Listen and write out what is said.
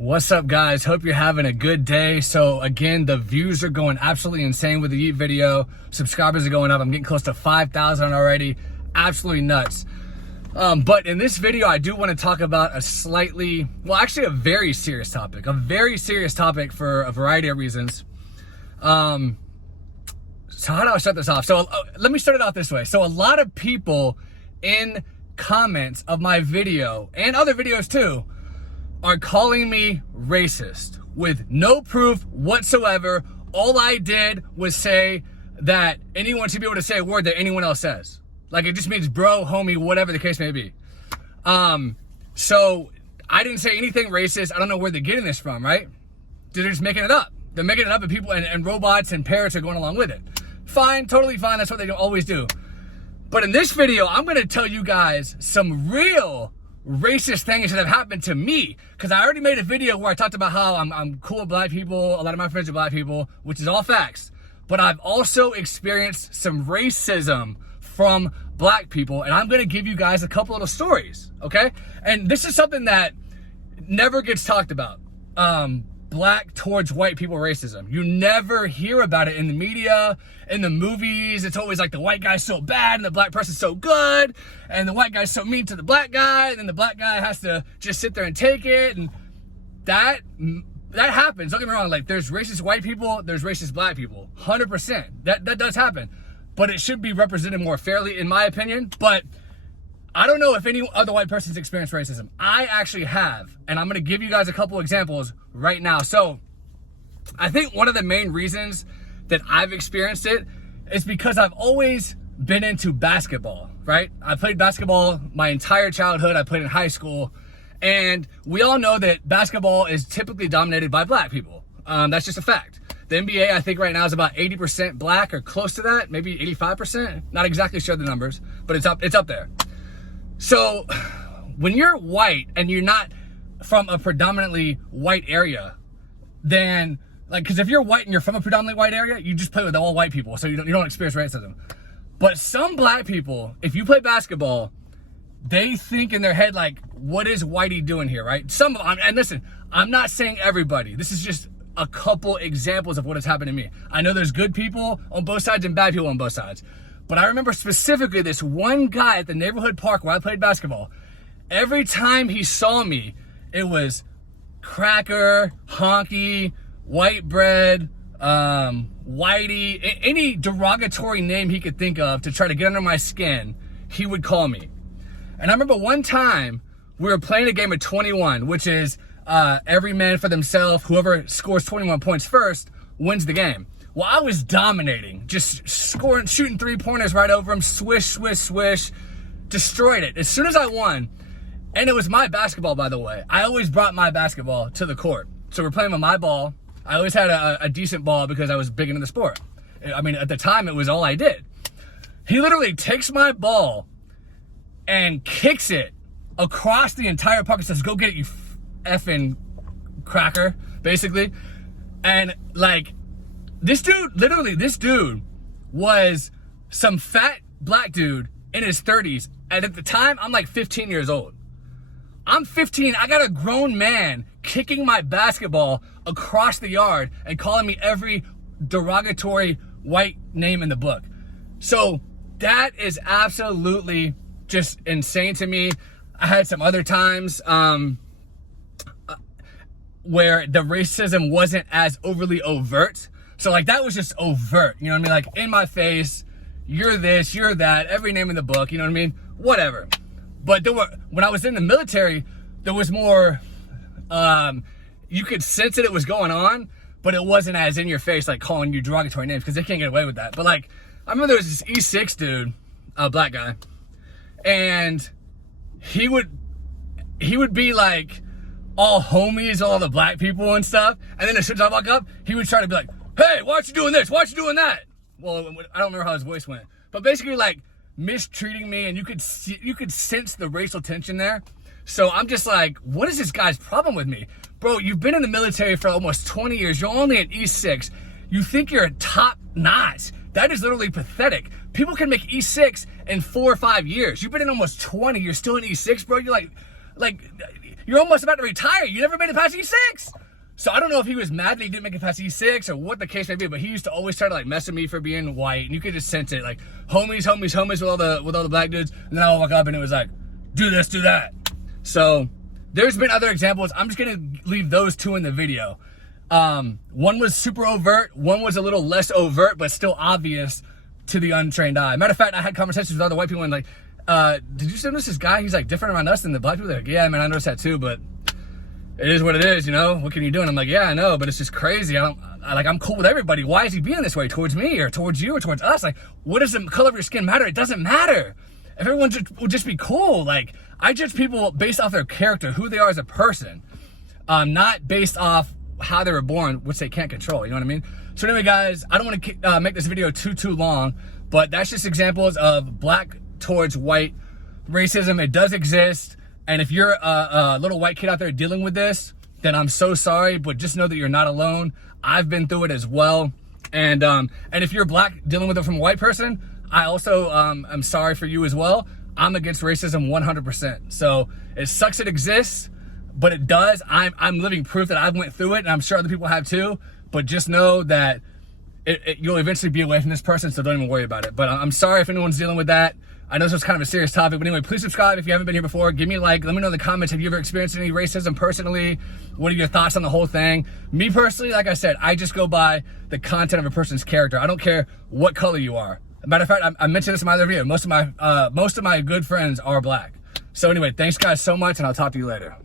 What's up, guys? Hope you're having a good day. So again, the views are going absolutely insane with the Yeet video. Subscribers are going up. I'm getting close to 5,000 already. Absolutely nuts. But in this video, I do want to talk about actually a very serious topic. A very serious topic for a variety of reasons. So how do I start this off? So let me start it off this way. So a lot of people in comments of my video and other videos too are calling me racist with no proof whatsoever. All I did was say that anyone should be able to say a word that anyone else says. Like, it just means bro, homie, whatever the case may be. So I didn't say anything racist. I don't know where they're getting this from, right? They're just making it up. They're making it up, and people and robots and parrots are going along with it. Fine, totally fine. That's what they always do. But in this video, I'm gonna tell you guys some real racist things that have happened to me, because I already made a video where I talked about how I'm cool with black people. A lot of my friends are black people, which is all facts. But I've also experienced some racism from black people, and I'm gonna give you guys a couple little stories, okay? And this is something that never gets talked about. Black towards white people racism. You never hear about it in the media, in the movies. It's always like the white guy's so bad and the black person's so good, and the white guy's so mean to the black guy, and then the black guy has to just sit there and take it. And that happens. Don't get me wrong. Like, there's racist white people, there's racist black people. 100%. That does happen. But it should be represented more fairly, in my opinion. But I don't know if any other white person's experienced racism. I actually have, and I'm gonna give you guys a couple examples right now. So I think one of the main reasons that I've experienced it is because I've always been into basketball, right? I played basketball my entire childhood. I played in high school, and we all know that basketball is typically dominated by black people. That's just a fact. The NBA, I think right now, is about 80% black or close to that, maybe 85%. Not exactly sure the numbers, but it's up there. So when you're white and you're not from a predominantly white area, then, like, because if you're white and you're from a predominantly white area, you just play with all white people, so you don't experience racism. But some black people, if you play basketball, they think in their head, like, what is whitey doing here, right? Some of them, and listen, I'm not saying everybody. This is just a couple examples of what has happened to me. I know there's good people on both sides and bad people on both sides. But I remember specifically this one guy at the neighborhood park where I played basketball. Every time he saw me, it was cracker, honky, white bread, whitey, any derogatory name he could think of to try to get under my skin, he would call me. And I remember one time we were playing a game of 21, which is every man for themselves. Whoever scores 21 points first wins the game. Well, I was dominating, just shooting three-pointers right over him, swish, swish, swish, destroyed it. As soon as I won, and it was my basketball, by the way. I always brought my basketball to the court. So we're playing with my ball. I always had a decent ball because I was big into the sport. I mean, at the time, it was all I did. He literally takes my ball and kicks it across the entire park and says, "Go get it, you effing cracker," basically. And, like, this dude was some fat black dude in his 30s. And at the time, I'm like 15 years old. I'm 15. I got a grown man kicking my basketball across the yard and calling me every derogatory white name in the book. So that is absolutely just insane to me. I had some other times where the racism wasn't as overly overt. So, like, that was just overt, you know what I mean? Like, in my face, you're this, you're that, every name in the book, you know what I mean? Whatever. But when I was in the military, there was more, you could sense that it was going on, but it wasn't as in your face, like calling you derogatory names, because they can't get away with that. But, like, I remember there was this E6 dude, a black guy, and he would be like all homies, all the black people and stuff, and then as soon as I walk up, he would try to be like, "Hey, why aren't you doing this? Why aren't you doing that?" Well, I don't remember how his voice went, but basically, like, mistreating me, and you could sense the racial tension there. So I'm just like, what is this guy's problem with me? Bro, you've been in the military for almost 20 years. You're only an E6. You think you're a top notch. That is literally pathetic. People can make E6 in 4 or 5 years. You've been in almost 20. You're still in E6, bro. You're like, You're almost about to retire. You never made it past E6. So I don't know if he was mad that he didn't make it past E6 or what the case may be, but he used to always try to like mess with me for being white, and you could just sense it, like homies with all the black dudes. And then I'll walk up and it was like, do this, do that. So there's been other examples. I'm just gonna leave those two in the video. One was super overt, one was a little less overt, but still obvious to the untrained eye. Matter of fact, I had conversations with other white people and like, did you notice this guy? He's like different around us than the black people. They're like, yeah, man, I noticed that too, but it is what it is, you know? What can you do? And I'm like, yeah, I know, but it's just crazy. I'm cool with everybody. Why is he being this way towards me or towards you or towards us? Like, what does the color of your skin matter? It doesn't matter. If everyone would just be cool. Like, I judge people based off their character, who they are as a person, not based off how they were born, which they can't control, you know what I mean? So anyway, guys, I don't want to make this video too long, but that's just examples of black towards white racism. It does exist, and if you're a little white kid out there dealing with this, then I'm so sorry, but just know that you're not alone. I've been through it as well, and if you're black dealing with it from a white person, I also am sorry for you as well. I'm against racism 100%. So it sucks it exists, but it does. I'm living proof that I went through it, and I'm sure other people have too. But just know that you'll eventually be away from this person, so don't even worry about it. But I'm sorry if anyone's dealing with that. I know this was kind of a serious topic, but anyway, please subscribe if you haven't been here before. Give me a like. Let me know in the comments, have you ever experienced any racism personally? What are your thoughts on the whole thing? Me personally, like I said, I just go by the content of a person's character. I don't care what color you are. Matter of fact, I mentioned this in my other video. Most of my good friends are black. So anyway, thanks guys so much, and I'll talk to you later.